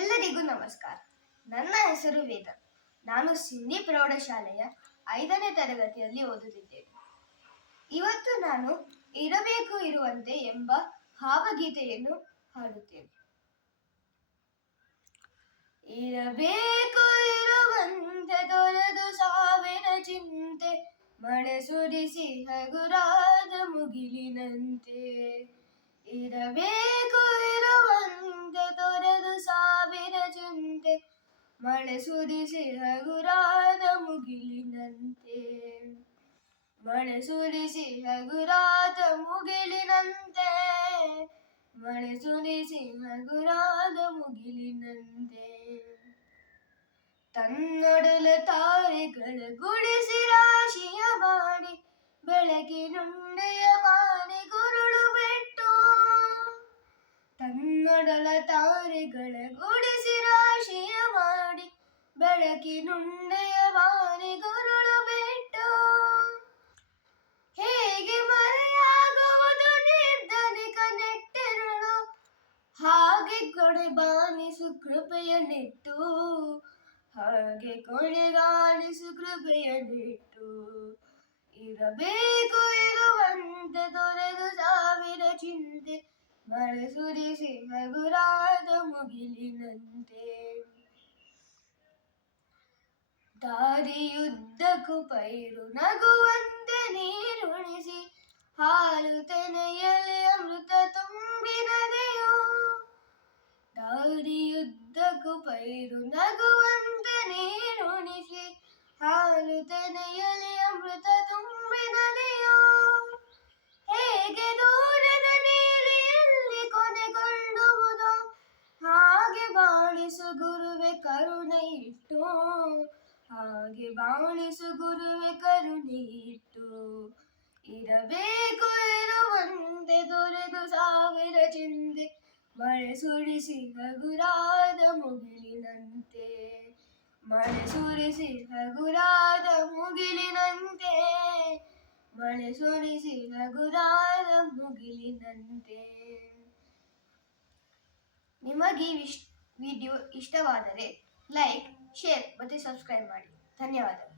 ಎಲ್ಲರಿಗೂ ನಮಸ್ಕಾರ. ನನ್ನ ಹೆಸರು ವೇದ. ನಾನು ಸಿಂಧಿ ಪ್ರೌಢಶಾಲೆಯ 5ನೇ ತರಗತಿಯಲ್ಲಿ ಓದುತ್ತಿದ್ದೇನೆ. ಇವತ್ತು ನಾನು ಇರಬೇಕು ಇರುವಂತೆ ಎಂಬ ಭಾವಗೀತೆಯನ್ನು ಹಾಡುತ್ತೇನೆ. ಇರಬೇಕು ಇರುವಂತೆ ತೊರೆದು ಸಾವಿರ ಚಿಂತೆ, ಮಳೆ ಸುರಿಸಿ ಹಗುರಾದ ಮುಗಿಲಿನಂತೆ. ಇರಬೇಕು ಇರುವಂತೆ ತೊರೆದು ಸಾವಿರ ಚಿಂತೆ, ಮಳೆ ಸುರಿಸಿ ಹಗುರಾದ ಮುಗಿಲಿನಂತೆ. ಮಳೆ ಸುರಿಸಿ ಹಗುರಾದ ಮುಗಿಲಿನಂತೆ, ಮಳೆ ಸುರಿಸಿ ಹಗುರಾದ ಮುಗಿಲಿನಂತೆ. ತನ್ನೊಡಲ ತಾರೆಗಳ ಗುಡಿಸಿ ರಾಶಿಯ ಮಾಡಿ, ಬೆಳಕಿನುಂಡೆಯ ಬಾರಿ ಗುರುಳು ಬಿಟ್ಟು. ತನ್ನೊಡಲ ತಾರೆಗಳ ಗುಡಿಸಿ ರಾಶಿಯ ಮಾಡಿ, ಬೆಳಕಿನುಂಡೆಯ ಬಾರಿ ಗುರುಳು ಬಿಟ್ಟು. ಹೇಗೆ ಮರೆಯಾಗುವುದು ನಿರ್ಧನಿಕ ನೆಟ್ಟಿರುಳು, ಹಾಗೆ ಕೊಡೆಗಾಣಿಸು ಕೃಪೆಯ ನೆಟ್ಟು. ಹಾಗೆ ಕೊಡೆಗಾಣಿಸು ಕೃಪೆಯ ನೆಟ್ಟು. ಇರಬೇಕು ಇರುವಂತೆ ತೊರೆದು ಸಾವಿರ ಚಿಂತೆ, ಮಳೆ ಸುರಿಸಿ ಹಗುರಾದ ಮುಗಿಲಿನಂತೆ. ದಾರಿಯುದ್ದಕ್ಕೂ ಪೈರು ನಗುವಂತೆ ನೀರುಣಿಸಿ, ಹಾಲು ತೆನೆಯಲ್ಲಿ ಅಮೃತ ತುಂಬಿನದೆಯೋ. ದಾರಿಯುದ್ದಕ್ಕೂ ಪೈರು ನಗುವಂತೆ ನೀರುಣಿಸಿ, ಹಾಲು ತೆನೆಯಲ್ಲಿ ಅಮೃತ ತುಂಬಿನದೆಯೋ. ಹೇಗೆ ದೂರದ ನೀಲಿಯಲ್ಲಿ ಕೊನೆಗೊಳ್ಳುವುದೋ, ಹಾಗೆ ಬಾಳಿಸು ಗುರುವೆ ಕರುಣೆ ಇಟ್ಟು. ಹಾಗೆ ಬಾಳಿಸು ಗುರುವೆ ಕರುಣೆ ಇಟ್ಟು. ಇರಬೇಕು ಇರುವಂತೆ ತೊರೆದು ಸಾವಿರ ಚಿಂತೆ, ಮಳೆ ಸುರಿಸಿ ಹಗುರಾದ ಮುಗಿಲಿನಂತೆ. ಮಳೆ ಸುರಿಸಿ ಹಗುರಾದ ಮುಗಿಲಿನಂತೆ. ಮಳೆ ಸುರಿಸಿ ಹಗುರಾದ ಮುಗಿಲಿನಂತೆ. ನಿಮಗೆ ಈ ವಿಡಿಯೋ ಇಷ್ಟವಾದರೆ ಲೈಕ್, ಶೇರ್ ಮತ್ತು ಸಬ್ಸ್ಕ್ರೈಬ್ ಮಾಡಿ. ಧನ್ಯವಾದಗಳು.